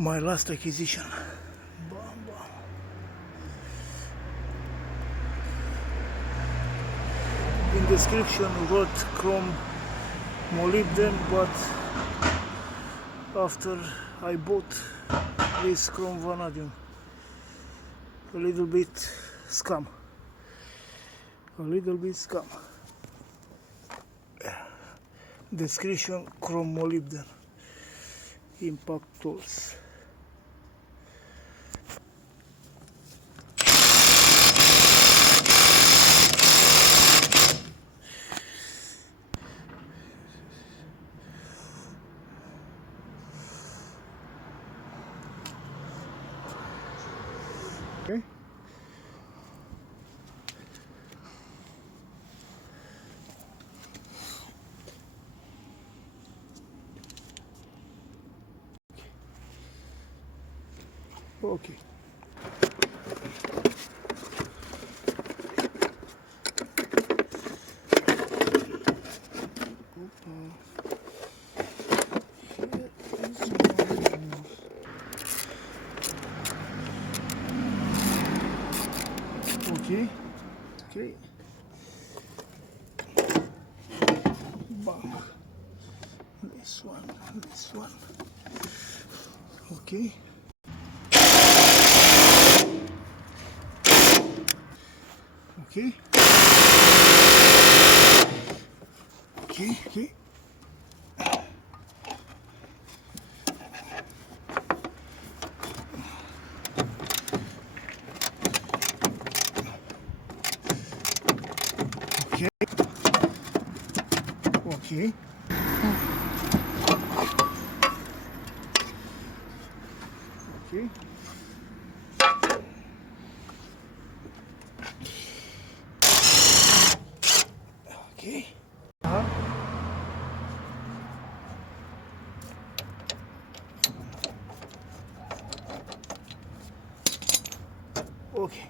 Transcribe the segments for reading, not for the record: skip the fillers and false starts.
My last acquisition. Bam, bam. In description wrote chrome molybdenum, but after I bought this chrome vanadium, a little bit scam. Description chrome molybdenum. Impact tools. Okay. Okay. Okay. Okay. Bam. This one. Okay. Okay. Okay. Okay. Okay. Okay. Okay. Okay.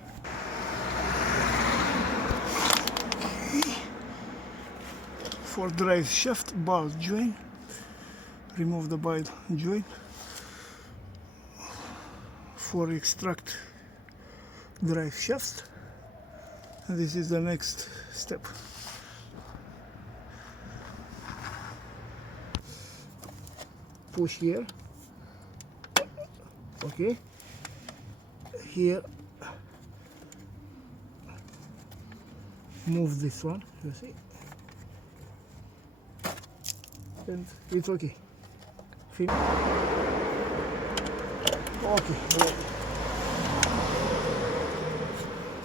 For drive shaft ball joint, remove the ball joint. For extract drive shaft, this is the next step. Push here. Okay. Here, move this one, you see, and it's okay. Okay.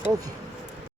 Okay.